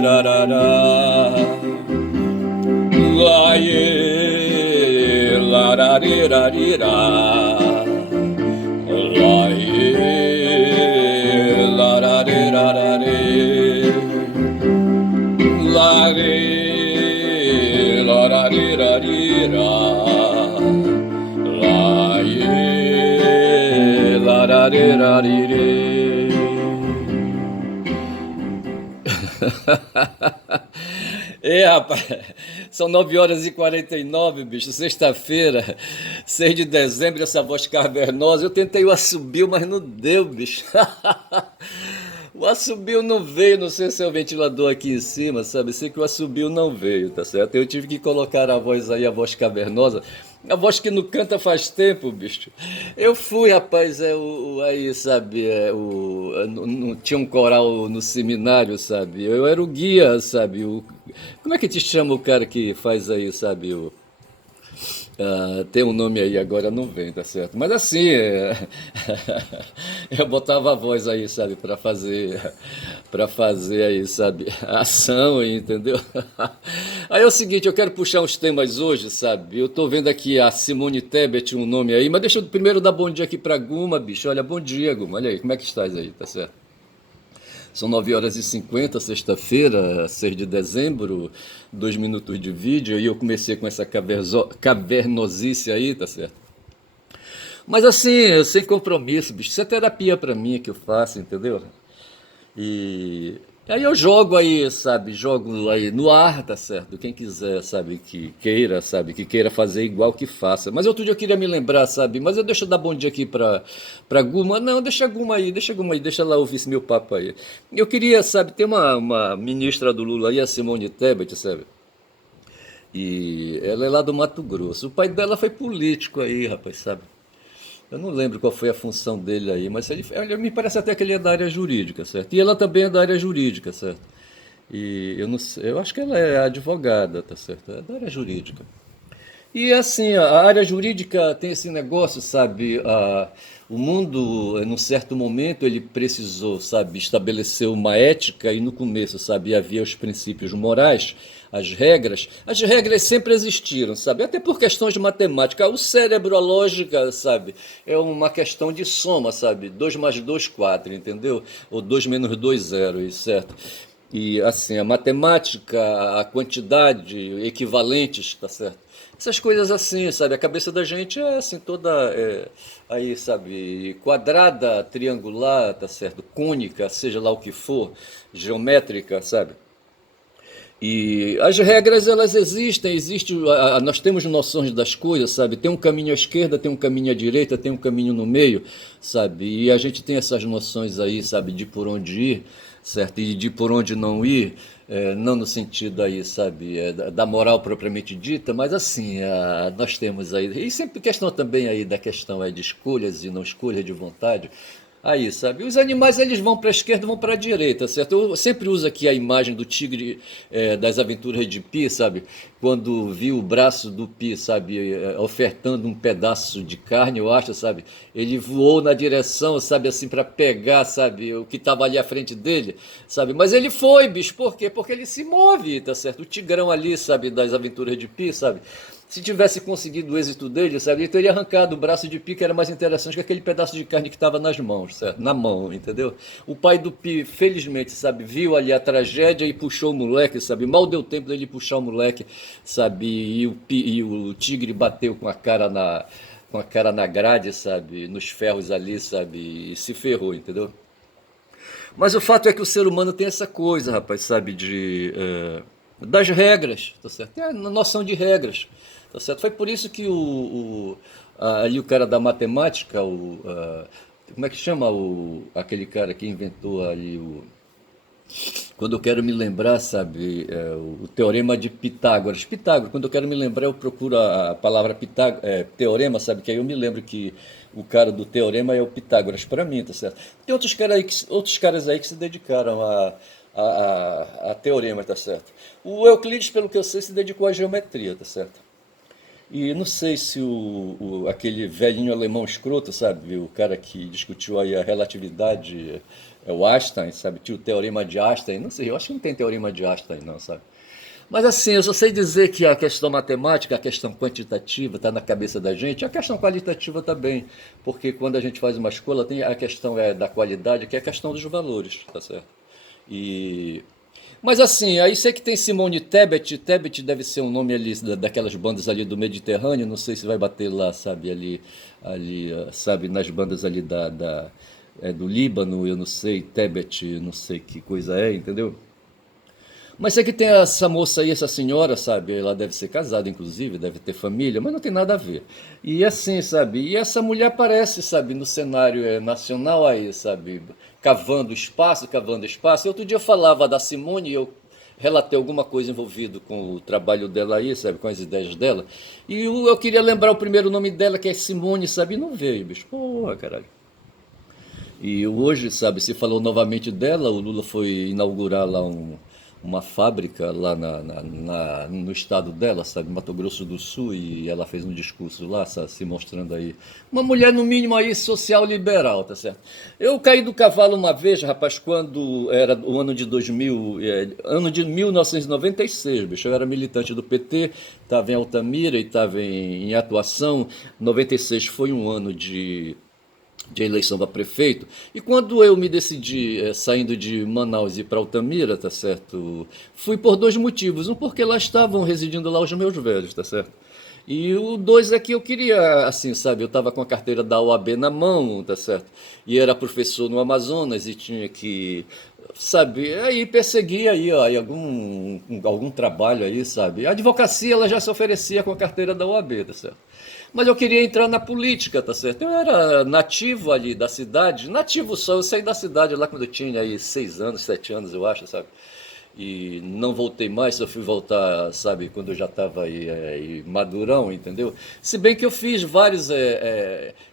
La ye la ra ri ra ri ra. La ye la ra ri ra ra ri. La re la ra ri ra ri ra. La ye la ra ri ra ri ri. Ei, rapaz, são 9h49, bicho, sexta-feira, 6 de dezembro, essa voz cavernosa. Eu tentei o assobio, mas não deu, bicho. O assobio não veio, não sei se é o ventilador aqui em cima, sabe? Sei que o assobio não veio, tá certo? Eu tive que colocar a voz aí, a voz cavernosa, a voz que não canta faz tempo, bicho. Eu fui, rapaz, aí, sabe? Tinha um coral no seminário, sabe? Eu era o guia, sabe? Como é que te chama o cara que faz aí, sabe? Tem um nome aí, agora não vem, tá certo? Mas assim, eu botava a voz aí, sabe, para fazer aí, sabe, a ação, aí, entendeu? Aí é o seguinte, eu quero puxar uns temas hoje, sabe? Eu tô vendo aqui a Simone Tebet, um nome aí, mas deixa eu primeiro dar bom dia aqui pra Guma, bicho. Olha, bom dia, Guma. Olha aí, como é que estás aí, tá certo? São 9h50, sexta-feira, 6 de dezembro, 2 minutos de vídeo, e eu comecei com essa cavernosice aí, tá certo? Mas assim, sem compromisso, bicho, isso é terapia pra mim que eu faço, entendeu? E aí eu jogo aí, sabe, jogo aí no ar, tá certo? Quem quiser, sabe, que queira fazer igual que faça. Mas outro dia eu queria me lembrar, sabe, mas eu deixo eu dar bom dia aqui pra Guma. Não, deixa a Guma aí, deixa ela ouvir esse meu papo aí. Eu queria, sabe, ter uma ministra do Lula aí, a Simone Tebet, sabe? E ela é lá do Mato Grosso. O pai dela foi político aí, rapaz, sabe? Eu não lembro qual foi a função dele aí, mas ele me parece até que ele é da área jurídica, certo? E ela também é da área jurídica, certo? E eu não sei, eu acho que ela é advogada, tá certo? É da área jurídica. E assim, a área jurídica tem esse negócio, sabe? O mundo, num certo momento, ele precisou, sabe, estabelecer uma ética e no começo, sabe, havia os princípios morais, as regras. As regras sempre existiram, sabe? Até por questões de matemática. O cérebro, a lógica, sabe, é uma questão de soma, sabe? 2 mais 2 4, entendeu? Ou 2 menos 2 0, certo? E assim, a matemática, a quantidade, equivalentes, tá certo? Essas coisas assim, sabe? A cabeça da gente é assim, toda aí, sabe, quadrada, triangular, tá certo? Cônica, seja lá o que for, geométrica, sabe? E as regras elas existem, nós temos noções das coisas, sabe? Tem um caminho à esquerda, tem um caminho à direita, tem um caminho no meio, sabe? E a gente tem essas noções aí, sabe, de por onde ir, certo? E de por onde não ir, não no sentido aí, sabe, da moral propriamente dita, mas assim, nós temos aí, e sempre questão também aí da questão de escolhas e não escolhas de vontade. Aí, sabe? Os animais eles vão para a esquerda, vão para a direita, certo? Eu sempre uso aqui a imagem do tigre das aventuras de Pi, sabe? Quando viu o braço do Pi, sabe, ofertando um pedaço de carne, eu acho, sabe? Ele voou na direção, sabe, assim, para pegar, sabe, o que estava ali à frente dele, sabe? Mas ele foi, bicho, por quê? Porque ele se move, tá certo? O tigrão ali, sabe, das aventuras de Pi, sabe? Se tivesse conseguido o êxito dele, sabe, ele teria arrancado o braço de Pi, que era mais interessante que aquele pedaço de carne que estava nas mãos, certo? Na mão, entendeu? O pai do Pi, felizmente, sabe, viu ali a tragédia e puxou o moleque, sabe? Mal deu tempo dele puxar o moleque, sabe? E o tigre bateu com a cara na grade, sabe? Nos ferros ali, sabe? E se ferrou, entendeu? Mas o fato é que o ser humano tem essa coisa, rapaz, sabe, das regras, tá certo? Tem a noção de regras, tá certo? Foi por isso que ali o cara da matemática, como é que chama aquele cara que inventou ali quando eu quero me lembrar, sabe, o teorema de Pitágoras. Pitágoras, quando eu quero me lembrar, eu procuro a palavra teorema, sabe, que aí eu me lembro que o cara do teorema é o Pitágoras, para mim, tá certo? Tem outros caras aí que se dedicaram a teorema, tá certo? O Euclides, pelo que eu sei, se dedicou à geometria, tá certo? E não sei se aquele velhinho alemão escroto, sabe? O cara que discutiu aí a relatividade, é o Einstein, sabe? Tinha o teorema de Einstein. Não sei, eu acho que não tem teorema de Einstein, não, sabe? Mas assim, eu só sei dizer que a questão matemática, a questão quantitativa está na cabeça da gente, a questão qualitativa também, porque quando a gente faz uma escola, tem a questão da qualidade, que é a questão dos valores, tá certo? E mas assim, aí sei que tem Simone Tebet, Tebet deve ser um nome ali daquelas bandas ali do Mediterrâneo, não sei se vai bater lá, sabe, sabe, nas bandas ali do Líbano, eu não sei, Tebet, não sei que coisa é, entendeu? Mas sei que tem essa moça aí, essa senhora, sabe? Ela deve ser casada, inclusive, deve ter família, mas não tem nada a ver. E assim, sabe? E essa mulher aparece, sabe, no cenário nacional aí, sabe? Cavando espaço, cavando espaço. E outro dia eu falava da Simone e eu relatei alguma coisa envolvida com o trabalho dela aí, sabe? Com as ideias dela. E eu queria lembrar o primeiro nome dela, que é Simone, sabe? E não veio, bicho. Porra, caralho. E hoje, sabe, se falou novamente dela, o Lula foi inaugurar lá uma fábrica lá no estado dela, sabe, Mato Grosso do Sul, e ela fez um discurso lá, sabe, se mostrando aí uma mulher no mínimo aí social liberal, tá certo? Eu caí do cavalo uma vez, rapaz, quando era o ano de 2000, ano de 1996, bicho, eu era militante do PT, estava em Altamira e estava em atuação. 96 foi um ano de eleição para prefeito. E quando eu me decidi, saindo de Manaus e ir para Altamira, tá certo? Fui por dois motivos. Um, porque lá estavam residindo lá os meus velhos, tá certo? E o dois é que eu queria, assim, sabe? Eu estava com a carteira da OAB na mão, tá certo? E era professor no Amazonas e tinha que, sabe? Aí perseguia aí, ó, aí algum trabalho aí, sabe? A advocacia ela já se oferecia com a carteira da OAB, tá certo? Mas eu queria entrar na política, tá certo? Eu era nativo ali da cidade, nativo só, eu saí da cidade lá quando eu tinha aí 6 anos, 7 anos, eu acho, sabe? E não voltei mais, só fui voltar, sabe, quando eu já estava aí madurão, entendeu? Se bem que eu fiz várias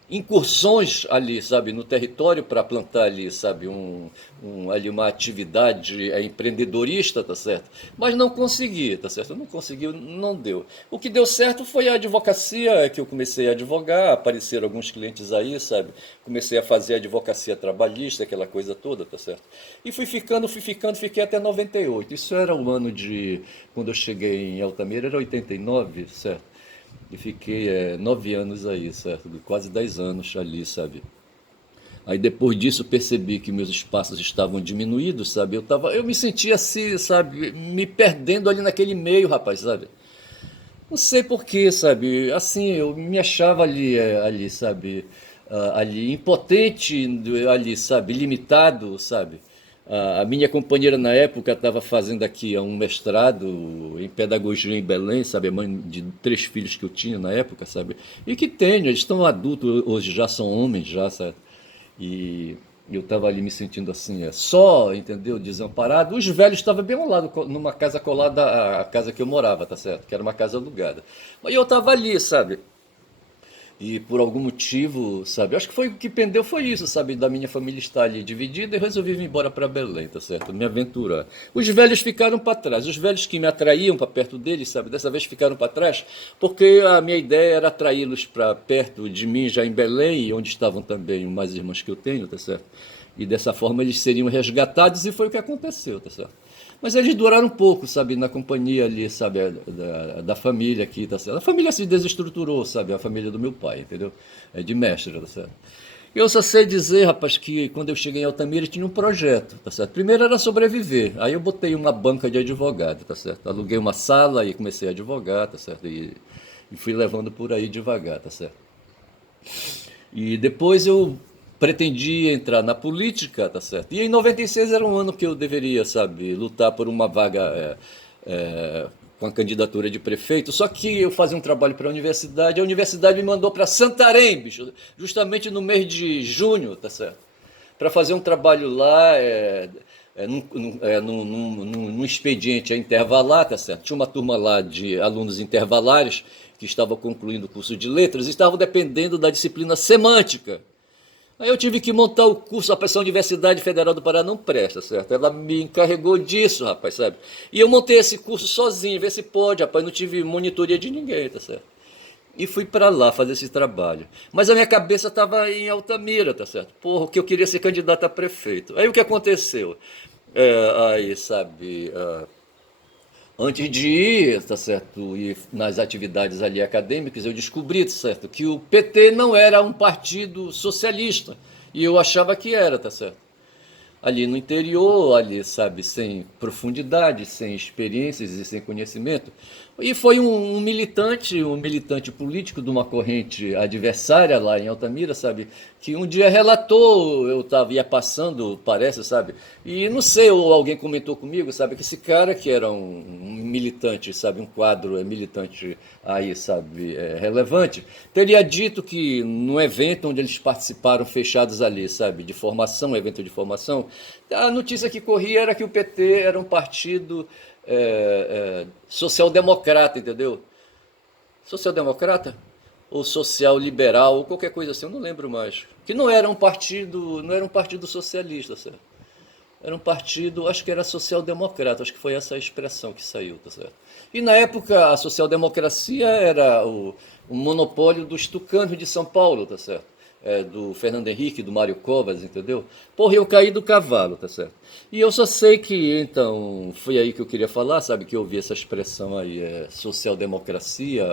incursões ali, sabe, no território para plantar ali, sabe, ali uma atividade empreendedorista, tá certo? Mas não consegui, tá certo? Não consegui, não deu. O que deu certo foi a advocacia, que eu comecei a advogar, apareceram alguns clientes aí, sabe? Comecei a fazer advocacia trabalhista, aquela coisa toda, tá certo? E fui ficando, fiquei até 98. Isso era o ano de, quando eu cheguei em Altamira, era 89, certo? E fiquei 9 anos aí, certo? Quase 10 anos ali, sabe? Aí depois disso percebi que meus espaços estavam diminuídos, sabe? Eu me sentia assim, sabe? Me perdendo ali naquele meio, rapaz, sabe? Não sei por quê, sabe? Assim, eu me achava ali, sabe? Ali impotente, ali, sabe? Limitado, sabe? A minha companheira na época estava fazendo aqui um mestrado em pedagogia em Belém, sabe? A mãe de 3 filhos que eu tinha na época, sabe? E que tenho, eles estão adultos hoje, já são homens, já, sabe? E eu estava ali me sentindo assim, só, entendeu? Desamparado. Os velhos estavam bem ao lado, numa casa colada à casa que eu morava, tá certo? Que era uma casa alugada. Mas eu estava ali, sabe? E por algum motivo, sabe? Acho que foi o que pendeu foi isso, sabe? Da minha família estar ali dividida e resolvi vir embora para Belém, tá certo? Me aventurar. Os velhos ficaram para trás. Os velhos que me atraíam para perto deles, sabe? Dessa vez ficaram para trás, porque a minha ideia era atraí-los para perto de mim, já em Belém, onde estavam também mais irmãos que eu tenho, tá certo? E dessa forma eles seriam resgatados e foi o que aconteceu, tá certo? Mas eles duraram um pouco, sabe, na companhia ali, sabe, da família aqui, tá certo? A família se desestruturou, sabe, a família do meu pai, entendeu? É de mestre, tá certo? Eu só sei dizer, rapaz, que quando eu cheguei em Altamira tinha um projeto, tá certo? Primeiro era sobreviver, aí eu botei uma banca de advogado, tá certo? Aluguei uma sala e comecei a advogar, tá certo? E fui levando por aí devagar, tá certo? E depois eu pretendia entrar na política, tá certo? E em 96 era um ano que eu deveria, sabe, lutar por uma vaga com a candidatura de prefeito. Só que eu fazia um trabalho para a universidade me mandou para Santarém, bicho, justamente no mês de junho, tá certo? Para fazer um trabalho lá, num expediente a intervalar, tá certo? Tinha uma turma lá de alunos intervalares que estavam concluindo o curso de letras e estavam dependendo da disciplina semântica. Aí eu tive que montar o curso, a Universidade Federal do Pará não presta, certo? Ela me encarregou disso, rapaz, sabe? E eu montei esse curso sozinho, ver se pode, rapaz, não tive monitoria de ninguém, tá certo? e fui para lá fazer esse trabalho. Mas a minha cabeça estava em Altamira, tá certo? Porra, que eu queria ser candidato a prefeito. Aí o que aconteceu? Aí, sabe, antes de ir, tá certo, ir nas atividades ali acadêmicas, eu descobri, tá certo, que o PT não era um partido socialista. E eu achava que era, tá certo? Ali no interior, ali, sabe, sem profundidade, sem experiências e sem conhecimento. E foi um militante político de uma corrente adversária lá em Altamira, sabe, que um dia relatou, ia passando, parece, sabe, e não sei, ou alguém comentou comigo, sabe, que esse cara que era um militante, sabe, um quadro militante aí, sabe, relevante, teria dito que no evento onde eles participaram fechados ali, sabe, de formação, evento de formação, a notícia que corria era que o PT era um partido social-democrata, entendeu? Social-democrata? Ou social-liberal, ou qualquer coisa assim, eu não lembro mais. Que não era um partido, não era um partido socialista, certo? Era um partido, acho que era social-democrata, acho que foi essa a expressão que saiu, tá certo? E na época a social-democracia era o monopólio dos tucanos de São Paulo, tá certo? Do Fernando Henrique, do Mário Covas, entendeu? Porra, eu caí do cavalo, tá certo? E eu só sei que, então, foi aí que eu queria falar, sabe, que eu ouvi essa expressão aí, social-democracia,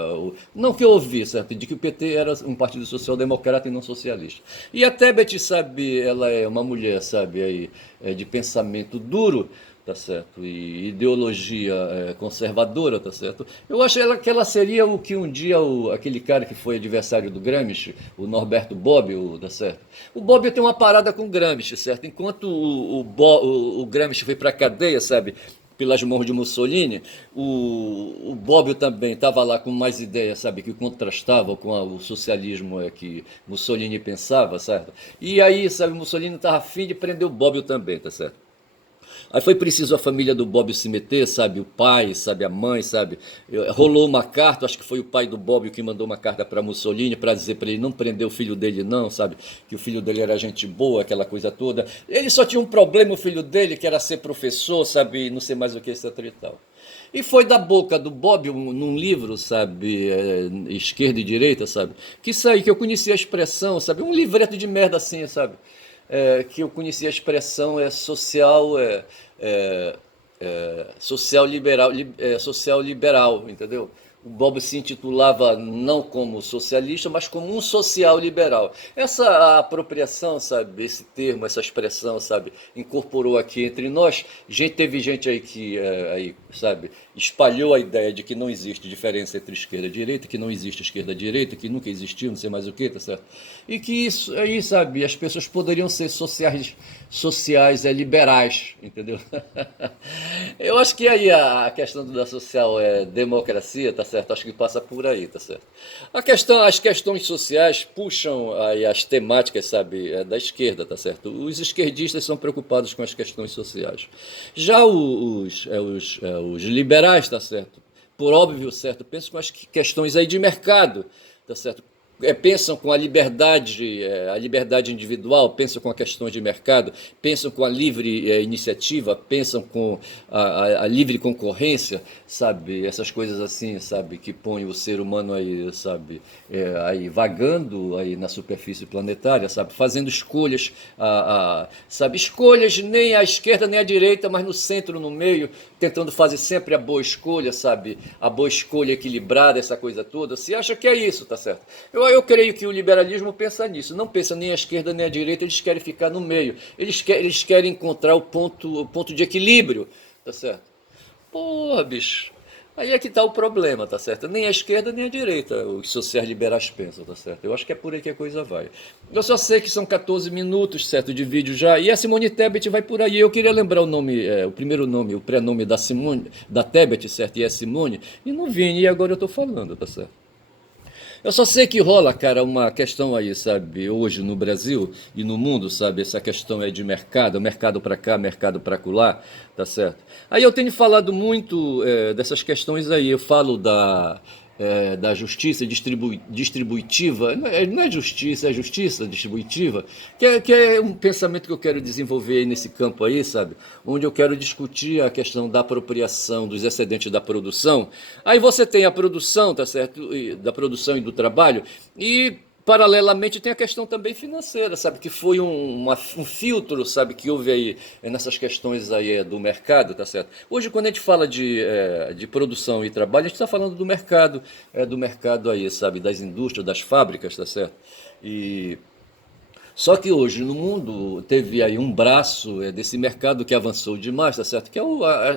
não que eu ouvi, certo, de que o PT era um partido social-democrata e não socialista. E a Tebet, sabe, ela é uma mulher, sabe, aí, de pensamento duro, tá certo? E ideologia conservadora, tá certo? Eu acho que ela seria o que um dia aquele cara que foi adversário do Gramsci, o Norberto Bobbio, tá certo? O Bobbio tem uma parada com o Gramsci, certo? Enquanto o Gramsci foi pra cadeia, sabe? Pelas mãos de Mussolini, o Bobbio também estava lá com mais ideias, sabe, que contrastava com o socialismo que Mussolini pensava, certo? E aí, sabe, Mussolini estava afim de prender o Bobbio também, tá certo? Aí foi preciso a família do Bobbio se meter, sabe? O pai, sabe? A mãe, sabe? Rolou uma carta, acho que foi o pai do Bobbio que mandou uma carta para Mussolini para dizer para ele não prender o filho dele, não, sabe? Que o filho dele era gente boa, aquela coisa toda. Ele só tinha um problema, o filho dele, que era ser professor, sabe? Não sei mais o que, etc e tal. E foi da boca do Bobbio, num livro, sabe, esquerda e direita, sabe, que saiu, que eu conhecia a expressão, sabe, um livreto de merda assim, sabe, que eu conhecia a expressão social, social liberal, social liberal, entendeu? O Bob se intitulava não como socialista, mas como um social liberal. Essa apropriação, sabe, esse termo, essa expressão, sabe, incorporou aqui entre nós. Teve gente aí que, aí, sabe, espalhou a ideia de que não existe diferença entre esquerda e direita, que não existe esquerda e direita, que nunca existiu, não sei mais o que, tá certo? E que isso aí, sabe, as pessoas poderiam ser sociais liberais, entendeu? Eu acho que aí a questão da social democracia, tá certo? Acho que passa por aí, tá certo? As questões sociais puxam aí as temáticas, sabe, da esquerda, tá certo? Os esquerdistas são preocupados com as questões sociais. Já os liberais, tá certo? Por óbvio, certo? Pensam com as questões aí de mercado, tá certo? Pensam com a liberdade individual, pensam com a questão de mercado, pensam com a livre iniciativa, pensam com a livre concorrência, sabe? Essas coisas assim, sabe? Que põem o ser humano aí, sabe? Aí vagando aí na superfície planetária, sabe? Fazendo escolhas, sabe? Escolhas nem à esquerda nem à direita, mas no centro, no meio, tentando fazer sempre a boa escolha, sabe? A boa escolha equilibrada, essa coisa toda. Se acha que é isso, tá certo? Eu creio que o liberalismo pensa nisso. Não pensa nem à esquerda nem à direita, eles querem ficar no meio. Eles querem encontrar o ponto de equilíbrio, tá certo? Porra, bicho. Aí é que tá o problema, tá certo? Nem a esquerda nem a direita, os sociais liberais pensam, tá certo? Eu acho que é por aí que a coisa vai. Eu só sei que são 14 minutos, certo, de vídeo já, e a Simone Tebet vai por aí. Eu queria lembrar o nome, o primeiro nome, o pré-nome da Simone, da Tebet, certo? E é Simone, e não vim, e agora eu tô falando, tá certo? Eu só sei que rola, cara, uma questão aí, sabe, hoje no Brasil e no mundo, sabe, essa questão é de mercado, mercado para cá, mercado para acolá, tá certo? Aí eu tenho falado muito dessas questões aí, eu falo da justiça distributiva, não é justiça, é justiça distributiva, que é um pensamento que eu quero desenvolver aí nesse campo aí, sabe? Onde eu quero discutir a questão da apropriação dos excedentes da produção. Aí você tem a produção, tá certo? Da produção e do trabalho, e paralelamente tem a questão também financeira, sabe, que foi um filtro, sabe, que houve aí nessas questões aí do mercado, tá certo? Hoje quando a gente fala de produção e trabalho, a gente está falando do mercado aí, sabe, das indústrias, das fábricas, tá certo? E só que hoje no mundo teve aí um braço desse mercado que avançou demais, tá certo? Que é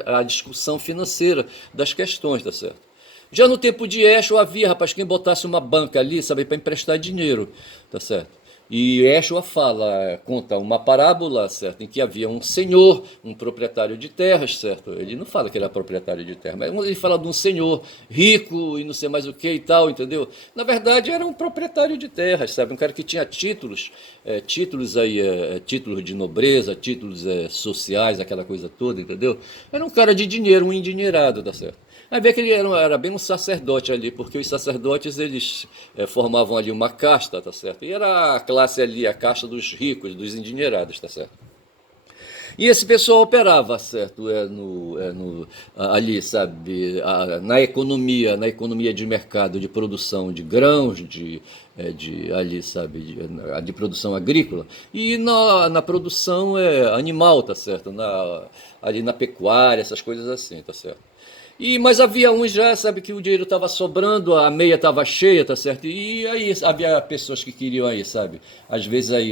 a discussão financeira das questões, tá certo? Já no tempo de Escho havia, rapaz, quem botasse uma banca ali, sabe, para emprestar dinheiro, tá certo? E Escho fala, conta uma parábola, certo, em que havia um senhor, um proprietário de terras, certo? Ele não fala que ele era proprietário de terra, mas ele fala de um senhor rico e não sei mais o que e tal, entendeu? Na verdade era um proprietário de terras, sabe? Um cara que tinha títulos, títulos de nobreza, títulos sociais, aquela coisa toda, entendeu? Era um cara de dinheiro, um endinheirado, tá certo? Aí vê que ele era bem um sacerdote ali, porque os sacerdotes eles formavam ali uma casta, tá certo? E era a classe ali, a casta dos ricos, dos endinheirados, tá certo? E esse pessoal operava, certo? Ali, sabe, na economia de mercado, de produção de grãos, ali, sabe, de produção agrícola, e na produção animal, tá certo? Ali na pecuária, essas coisas assim, tá certo? Mas havia uns já, sabe, que o dinheiro estava sobrando, a meia estava cheia, tá certo? E aí havia pessoas que queriam aí, sabe? Às vezes aí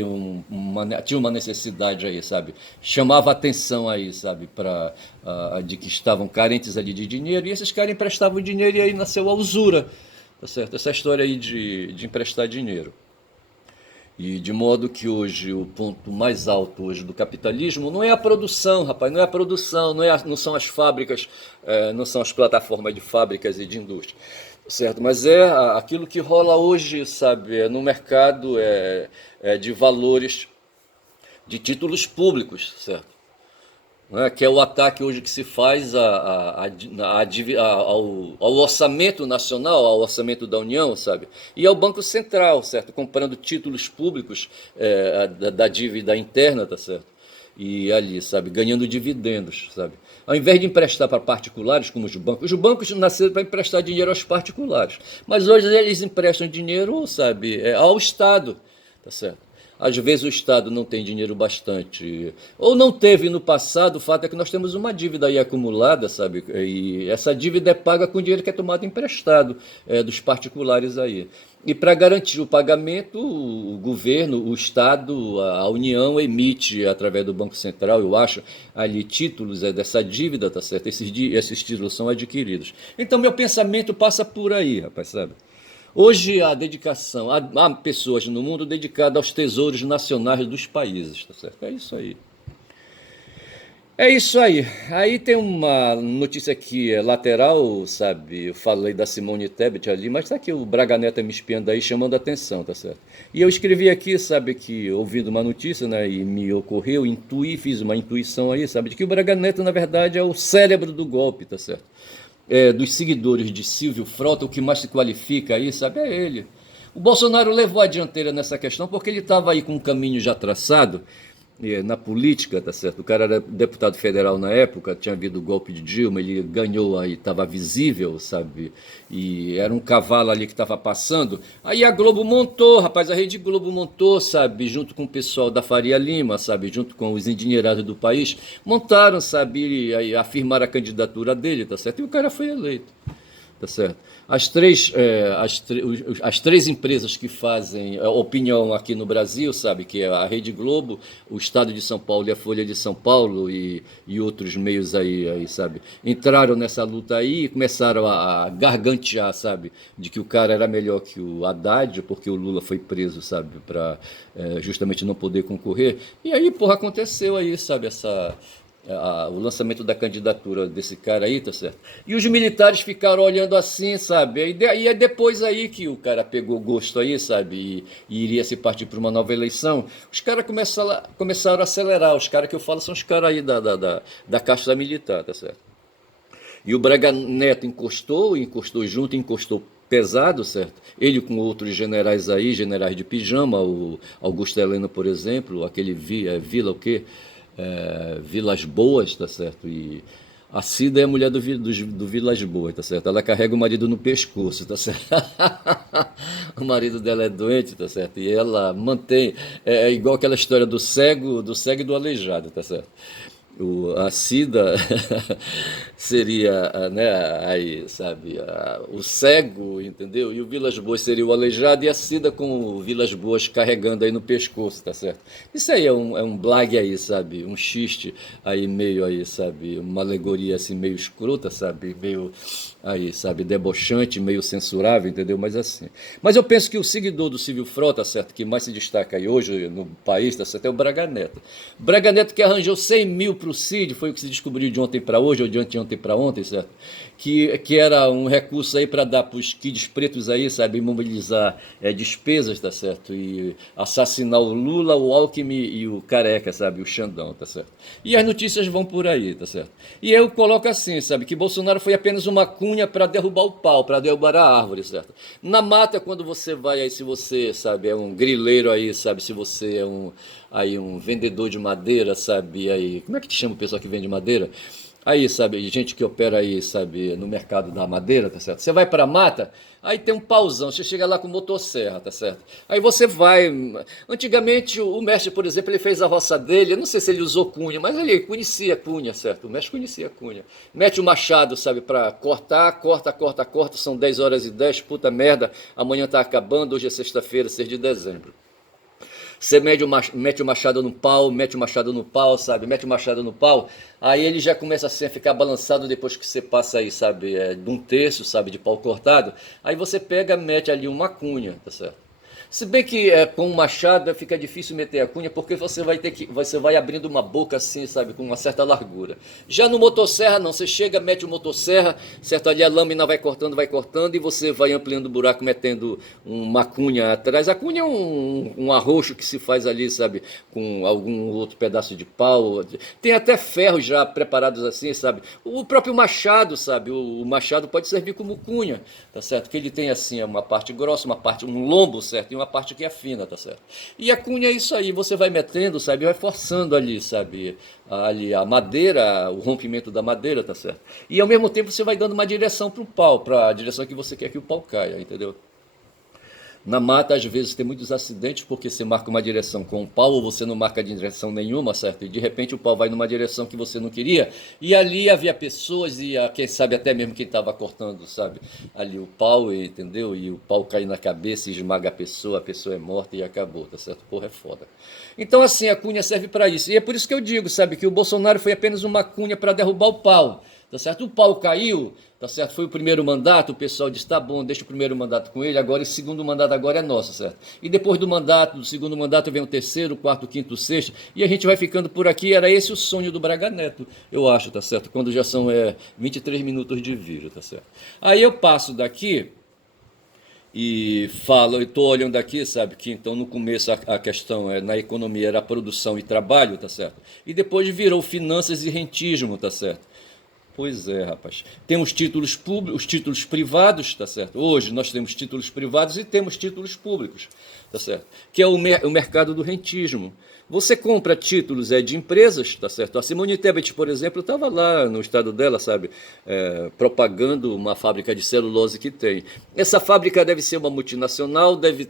tinha uma necessidade aí, sabe? Chamava atenção aí, sabe, de que estavam carentes ali de dinheiro, e esses caras emprestavam dinheiro e aí nasceu a usura, tá certo? Essa história aí de emprestar dinheiro. E de modo que hoje o ponto mais alto hoje do capitalismo não é a produção, rapaz, não é a produção, não são as fábricas, não são as plataformas de fábricas e de indústria, certo? Mas é aquilo que rola hoje, sabe, no mercado de valores, de títulos públicos, certo? Né, que é o ataque hoje que se faz ao orçamento nacional, ao orçamento da União, sabe? E ao Banco Central, certo? Comprando títulos públicos da dívida interna, tá certo? E ali, sabe? Ganhando dividendos, sabe? Ao invés de emprestar para particulares, como os bancos nasceram para emprestar dinheiro aos particulares. Mas hoje eles emprestam dinheiro, sabe, ao Estado, tá certo? Às vezes o Estado não tem dinheiro bastante, ou não teve no passado, o fato é que nós temos uma dívida aí acumulada, sabe? E essa dívida é paga com dinheiro que é tomado emprestado dos particulares aí. E para garantir o pagamento, o governo, o Estado, a União emite, através do Banco Central, eu acho, ali títulos dessa dívida, tá certo? Esses títulos são adquiridos. Então meu pensamento passa por aí, rapaz, sabe? Hoje há pessoas no mundo dedicadas aos tesouros nacionais dos países, tá certo? É isso aí. É isso aí. Aí tem uma notícia aqui lateral, sabe? Eu falei da Simone Tebet ali, mas tá aqui o Braga Neto me espiando aí, chamando a atenção, tá certo? E eu escrevi aqui, sabe, que ouvindo uma notícia, né, e me ocorreu, fiz uma intuição aí, sabe, de que o Braga Neto, na verdade, é o cérebro do golpe, tá certo? Dos seguidores de Silvio Frota, o que mais se qualifica aí, sabe, é ele. O Bolsonaro levou a dianteira nessa questão porque ele estava aí com um caminho já traçado na política, tá certo? O cara era deputado federal na época, tinha havido o golpe de Dilma, ele ganhou aí, estava visível, sabe? E era um cavalo ali que estava passando. Aí a Globo montou, rapaz, a Rede Globo montou, sabe? Junto com o pessoal da Faria Lima, sabe? Junto com os endinheirados do país, montaram, sabe? E aí afirmaram a candidatura dele, tá certo? E o cara foi eleito. Tá certo? As três empresas que fazem opinião aqui no Brasil, sabe, que é a Rede Globo, o Estado de São Paulo e a Folha de São Paulo e outros meios aí, sabe, entraram nessa luta aí e começaram a gargantear, sabe, de que o cara era melhor que o Haddad, porque o Lula foi preso, sabe, para justamente não poder concorrer. E aí, porra, aconteceu aí, sabe, o lançamento da candidatura desse cara aí, tá certo? E os militares ficaram olhando assim, sabe? E é depois aí que o cara pegou gosto aí, sabe? E iria se partir para uma nova eleição. Os caras começaram a acelerar. Os caras que eu falo são os caras aí da casta militar, tá certo? E o Braga Neto encostou junto, encostou pesado, certo? Ele com outros generais aí, generais de pijama, o Augusto Helena, por exemplo, aquele Vila, o quê? Vilas Boas, tá certo? E a Cida é a mulher do Vilas Boas, tá certo? Ela carrega o marido no pescoço, tá certo? O marido dela é doente, tá certo? E ela mantém, é igual aquela história do cego e do aleijado, tá certo? A Cida seria, né, aí, sabe, o cego, entendeu? E o Vilas Boas seria o aleijado e a Cida com o Vilas Boas carregando aí no pescoço, tá certo? Isso aí é um blague aí, sabe? Um xiste aí meio aí, sabe? Uma alegoria assim meio escrota, sabe? Meio aí, sabe? Debochante, meio censurável, entendeu? Mas assim. Mas eu penso que o seguidor do Silvio Frota, certo? Que mais se destaca aí hoje no país, tá certo? É o Braga Neto. Braga Neto que arranjou 100 mil para o Cid, foi o que se descobriu de ontem para hoje, ou de anteontem para ontem, certo? Que era um recurso aí para dar para os kids pretos aí, sabe, imobilizar despesas, tá certo? E assassinar o Lula, o Alckmin e o Careca, sabe? O Xandão, tá certo? E as notícias vão por aí, tá certo? E eu coloco assim, sabe, que Bolsonaro foi apenas uma cunha para derrubar o pau, para derrubar a árvore, certo? Na mata, quando você vai aí, se você, sabe, é um grileiro aí, sabe, se você é um vendedor de madeira, sabe, aí, como é que te chama o pessoal que vende madeira? Aí, sabe, gente que opera aí, sabe, no mercado da madeira, tá certo? Você vai para a mata, aí tem um pauzão, você chega lá com motosserra, tá certo? Aí você vai. Antigamente, o mestre, por exemplo, ele fez a roça dele, eu não sei se ele usou cunha, mas ele conhecia cunha, certo? O mestre conhecia cunha. Mete o machado, sabe, para cortar, corta, são 10h10, puta merda, amanhã tá acabando, hoje é sexta-feira, 6 de dezembro. Você mete o machado no pau, mete o machado no pau, sabe? Mete o machado no pau, aí ele já começa assim a ficar balançado depois que você passa aí, sabe? De um terço, sabe? De pau cortado. Aí você pega, mete ali uma cunha, tá certo? Se bem que com o machado fica difícil meter a cunha, porque você vai abrindo uma boca assim, sabe, com uma certa largura. Já no motosserra não, você chega, mete o motosserra, certo, ali a lâmina vai cortando e você vai ampliando o buraco, metendo uma cunha atrás. A cunha é um arroxo que se faz ali, sabe, com algum outro pedaço de pau. Tem até ferros já preparados assim, sabe. O próprio machado, sabe, o machado pode servir como cunha, tá certo, que ele tem assim uma parte grossa, um lombo, certo, e uma parte que é fina, tá certo? E a cunha é isso aí, você vai metendo, sabe, vai forçando ali, sabe, ali a madeira, o rompimento da madeira, tá certo? E ao mesmo tempo você vai dando uma direção pro pau, para a direção que você quer que o pau caia, entendeu? Na mata, às vezes, tem muitos acidentes porque você marca uma direção com o pau ou você não marca direção nenhuma, certo? E de repente o pau vai numa direção que você não queria. E ali havia pessoas e quem sabe até mesmo quem estava cortando, sabe? Ali o pau, entendeu? E o pau cai na cabeça e esmaga a pessoa é morta e acabou, tá certo? Porra, é foda. Então, assim, a cunha serve para isso. E é por isso que eu digo, sabe, que o Bolsonaro foi apenas uma cunha para derrubar o pau. Tá certo? O pau caiu, tá certo? Foi o primeiro mandato, o pessoal disse, tá bom, deixa o primeiro mandato com ele, agora esse segundo mandato agora é nosso, certo? E depois do segundo mandato vem o terceiro, o quarto, o quinto, o sexto, e a gente vai ficando por aqui, era esse o sonho do Braga Neto, eu acho, tá certo? Quando já são 23 minutos de vídeo, tá certo? Aí eu passo daqui e falo, eu estou olhando aqui, sabe, que então no começo a questão na economia era produção e trabalho, tá certo? E depois virou finanças e rentismo, tá certo? Pois é, rapaz. Tem os títulos públicos, os títulos privados, tá certo? Hoje nós temos títulos privados e temos títulos públicos, tá certo? Que é o mercado do rentismo. Você compra títulos de empresas, tá certo? A Simone Tebet, por exemplo, estava lá no estado dela, sabe, propagando uma fábrica de celulose que tem. Essa fábrica deve ser uma multinacional, deve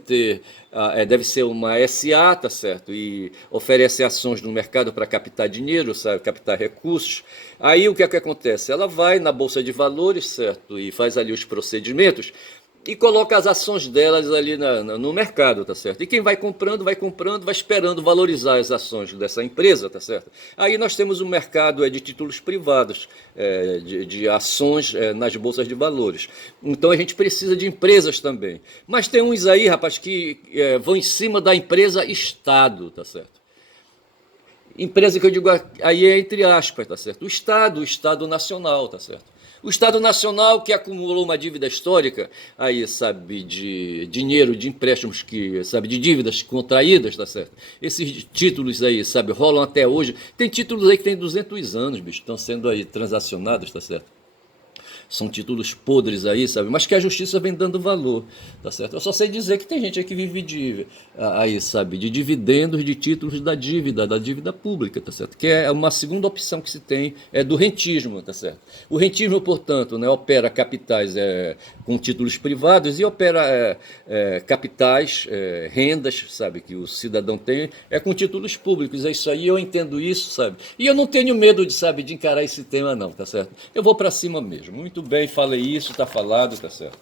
ser uma SA, tá certo? E oferece ações no mercado para captar dinheiro, sabe, captar recursos. Aí o que é que acontece? Ela vai na bolsa de valores, certo? E faz ali os procedimentos e coloca as ações delas ali no mercado, tá certo? E quem vai comprando, vai esperando valorizar as ações dessa empresa, tá certo? Aí nós temos um mercado de títulos privados, de ações nas bolsas de valores. Então a gente precisa de empresas também. Mas tem uns aí, rapaz, que vão em cima da empresa Estado, tá certo? Empresa que eu digo aí é entre aspas, tá certo? O Estado Nacional, tá certo? O Estado Nacional que acumulou uma dívida histórica, aí, sabe, de dinheiro, de empréstimos sabe, de dívidas contraídas, tá certo? Esses títulos aí, sabe, rolam até hoje. Tem títulos aí que tem 200 anos, bicho, estão sendo aí transacionados, tá certo? são títulos podres aí, sabe? Mas que a justiça vem dando valor, tá certo? Eu só sei dizer que tem gente aí que vive aí, sabe, de dividendos de títulos da dívida pública, tá certo? Que é uma segunda opção que se tem, é do rentismo, tá certo? O rentismo, portanto, né, opera capitais com títulos privados e opera capitais, rendas, sabe, que o cidadão tem, com títulos públicos. É isso aí, eu entendo isso, sabe? E eu não tenho medo de encarar esse tema, não, tá certo? Eu vou para cima mesmo. Muito bem, falei isso, tá falado, tá certo?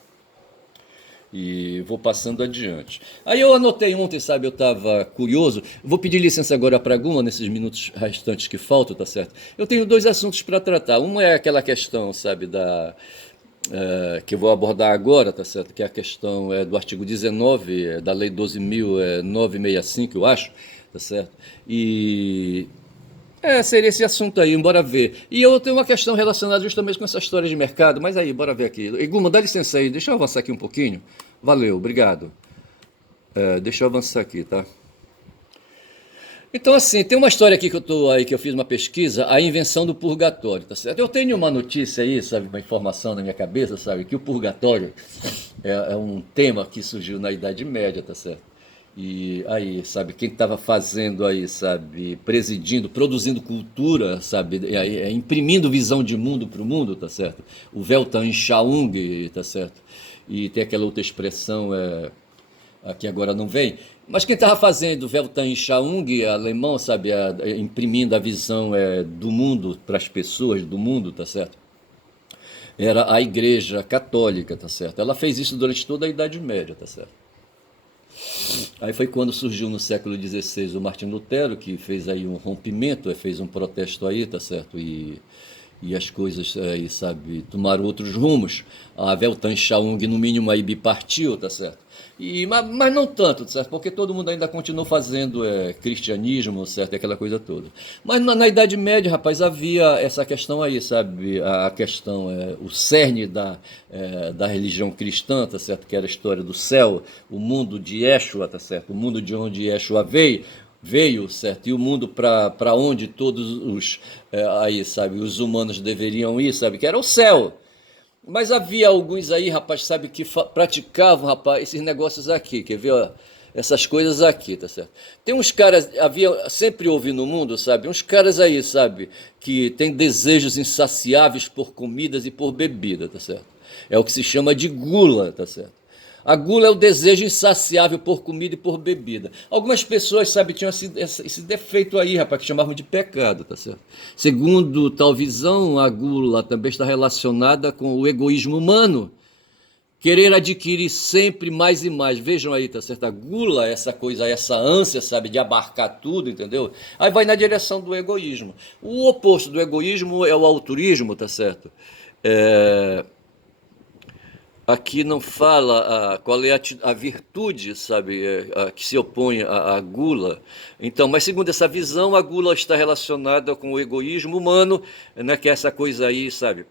E vou passando adiante. Aí eu anotei ontem, sabe, eu estava curioso. Vou pedir licença agora para alguma nesses minutos restantes que faltam, tá certo? Eu tenho dois assuntos para tratar. Uma é aquela questão, sabe, que eu vou abordar agora, tá certo? Que é a questão do artigo 19 da Lei 12.965, eu acho, tá certo? E seria esse assunto aí, bora ver. E eu tenho uma questão relacionada justamente com essa história de mercado, mas aí, bora ver aqui. Iguma, dá licença aí, deixa eu avançar aqui um pouquinho. Valeu, obrigado. Deixa eu avançar aqui, tá? Então, assim, tem uma história aqui que eu tô aí, que eu fiz uma pesquisa, a invenção do purgatório, tá certo? Eu tenho uma notícia aí, sabe, uma informação na minha cabeça, sabe, que o purgatório é um tema que surgiu na Idade Média, tá certo? E aí, sabe, quem estava fazendo aí, sabe, presidindo, produzindo cultura, sabe, imprimindo visão de mundo para o mundo, tá certo? O Weltanschauung, Shaung, tá certo? E tem aquela outra expressão, aqui agora não vem, mas quem estava fazendo Weltanschauung, alemão, sabe, imprimindo a visão do mundo para as pessoas do mundo, tá certo? Era a Igreja Católica, tá certo? Ela fez isso durante toda a Idade Média, tá certo? Aí foi quando surgiu no século XVI o Martim Lutero, que fez aí um rompimento, fez um protesto aí, tá certo? E as coisas aí, sabe, tomaram outros rumos. A Weltanschauung, no mínimo, aí bipartiu, tá certo? Mas não tanto, certo? Porque todo mundo ainda continuou fazendo cristianismo, certo? Aquela coisa toda. Mas na Idade Média, rapaz, havia essa questão aí, sabe? A questão, o cerne da religião cristã, tá certo? Que era a história do céu, o mundo de Yeshua, tá certo? O mundo de onde Yeshua veio, certo? E o mundo para onde todos aí, sabe, os humanos deveriam ir, sabe? Que era o céu. Mas havia alguns aí, rapaz, sabe, que praticavam, rapaz, esses negócios aqui, quer ver, ó, essas coisas aqui, tá certo? Tem uns caras, sempre houve no mundo, sabe, uns caras aí, sabe, que têm desejos insaciáveis por comidas e por bebida, tá certo? É o que se chama de gula, tá certo? A gula é o desejo insaciável por comida e por bebida. Algumas pessoas, sabe, tinham esse defeito aí, rapaz, que chamavam de pecado, tá certo? Segundo tal visão, a gula também está relacionada com o egoísmo humano. Querer adquirir sempre mais e mais. Vejam aí, tá certo? A gula, essa coisa, essa ânsia, sabe, de abarcar tudo, entendeu? Aí vai na direção do egoísmo. O oposto do egoísmo é o altruísmo, tá certo? Aqui não fala qual é a virtude, sabe, que se opõe à gula. Então, mas segundo essa visão, a gula está relacionada com o egoísmo humano, né, que é essa coisa aí, sabe,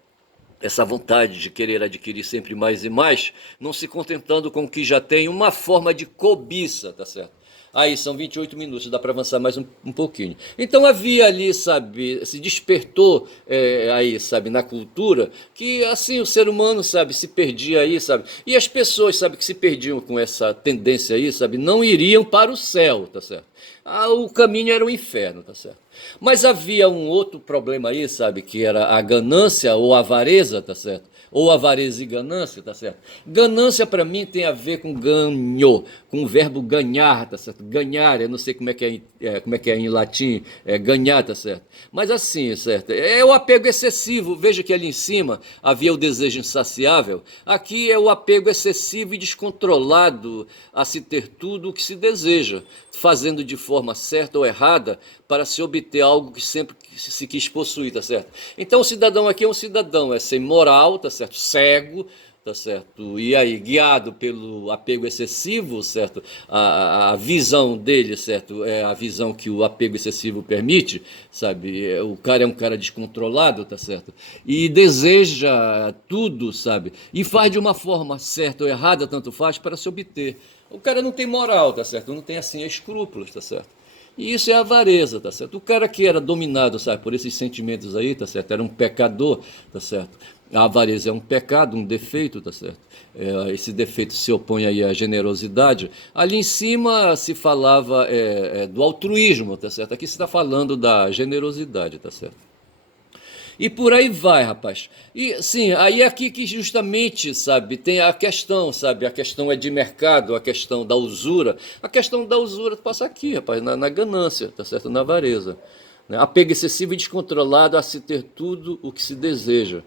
essa vontade de querer adquirir sempre mais e mais, não se contentando com o que já tem, uma forma de cobiça, tá certo? Aí são 28 minutos, dá para avançar mais um pouquinho. Então havia ali, sabe, se despertou aí, sabe, na cultura, que assim o ser humano, sabe, se perdia aí, sabe, e as pessoas, sabe, que se perdiam com essa tendência aí, sabe, não iriam para o céu, tá certo? O caminho era o inferno, tá certo? Mas havia um outro problema aí, sabe, que era a ganância ou a avareza, tá certo? Ou avareza e ganância, tá certo? Ganância para mim tem a ver com ganho, com o verbo ganhar, tá certo? Ganhar, eu não sei como é que é em latim, ganhar, tá certo? Mas assim, certo? É o apego excessivo. Veja que ali em cima havia o desejo insaciável. Aqui é o apego excessivo e descontrolado a se ter tudo o que se deseja, fazendo de forma certa ou errada para se obter algo que sempre se quis possuir, tá certo? Então o cidadão aqui é um cidadão, sem moral, tá certo? Cego, tá certo? E aí, guiado pelo apego excessivo, certo? A visão dele, certo? É a visão que o apego excessivo permite, sabe? O cara é um cara descontrolado, tá certo? E deseja tudo, sabe? E faz de uma forma certa ou errada, tanto faz, para se obter. O cara não tem moral, tá certo? Não tem, assim, escrúpulos, tá certo? E isso é avareza, tá certo? O cara que era dominado, sabe, por esses sentimentos aí, tá certo? Era um pecador, tá certo? A avareza é um pecado, um defeito, tá certo? Esse defeito se opõe aí à generosidade. Ali em cima se falava do altruísmo, tá certo? Aqui se está falando da generosidade, tá certo? E por aí vai, rapaz. E sim, aí é aqui que justamente, sabe, tem a questão, sabe? A questão é de mercado, a questão da usura. A questão da usura passa aqui, rapaz, na ganância, tá certo? Na avareza. Né? Apego excessivo e descontrolado a se ter tudo o que se deseja,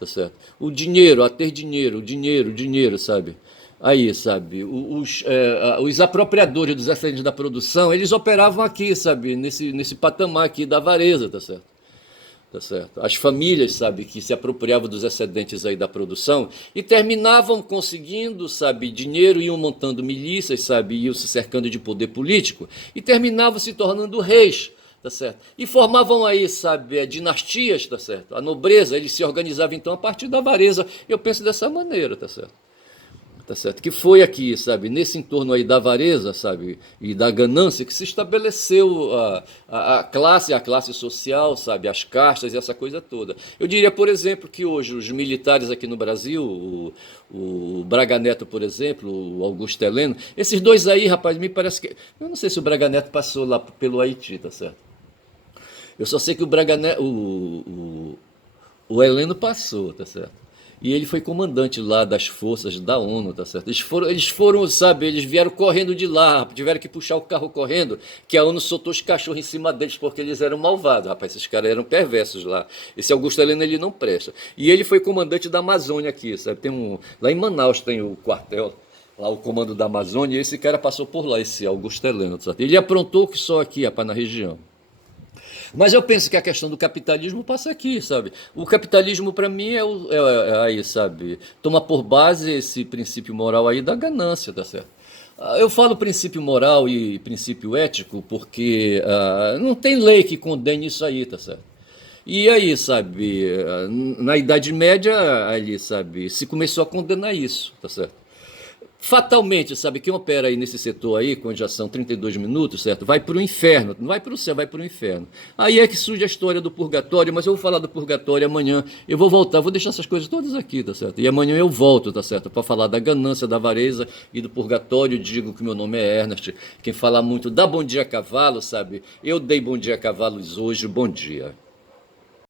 tá certo? O dinheiro, a ter dinheiro, o dinheiro, sabe? Aí, sabe, os apropriadores dos excedentes da produção, eles operavam aqui, sabe, nesse patamar aqui da avareza, tá certo? Tá certo? As famílias, sabe, que se apropriavam dos excedentes aí da produção e terminavam conseguindo, sabe, dinheiro, iam montando milícias, sabe, iam se cercando de poder político e terminavam se tornando reis, tá certo? E formavam aí, sabe, dinastias, tá certo? A nobreza, eles se organizavam então a partir da avareza. Eu penso dessa maneira, tá certo? Tá certo? Que foi aqui, sabe, nesse entorno aí da avareza, sabe, e da ganância que se estabeleceu a classe social, sabe, as castas e essa coisa toda. Eu diria, por exemplo, que hoje os militares aqui no Brasil, o Braga Neto, por exemplo, o Augusto Heleno, esses dois aí, rapaz, me parece que... Eu não sei se o Braga Neto passou lá pelo Haiti, tá certo? Eu só sei que o Braga Neto, o Heleno passou, tá certo? E ele foi comandante lá das forças da ONU, tá certo? Eles foram, sabe, eles vieram correndo de lá, tiveram que puxar o carro correndo, que a ONU soltou os cachorros em cima deles porque eles eram malvados, rapaz, esses caras eram perversos lá. Esse Augusto Heleno, ele não presta. E ele foi comandante da Amazônia aqui, sabe? Lá em Manaus tem o quartel, lá o comando da Amazônia, e esse cara passou por lá, esse Augusto Heleno, tá certo? Ele aprontou que só aqui, rapaz, na região. Mas eu penso que a questão do capitalismo passa aqui, sabe? O capitalismo, para mim, aí, sabe? Toma por base esse princípio moral aí da ganância, tá certo? Eu falo princípio moral e princípio ético porque não tem lei que condene isso aí, tá certo? E aí, sabe, na Idade Média, ali, sabe, se começou a condenar isso, tá certo? Fatalmente, sabe, quem opera aí nesse setor aí, quando já são 32 minutos, certo? Vai para o inferno, não vai para o céu, vai para o inferno. Aí é que surge a história do purgatório, mas eu vou falar do purgatório amanhã. Eu vou voltar, vou deixar essas coisas todas aqui, tá certo? E amanhã eu volto, tá certo? Para falar da ganância, da avareza e do purgatório. Digo que meu nome é Ernest. Quem fala muito dá bom dia a cavalo, sabe? Eu dei bom dia a cavalos hoje, bom dia.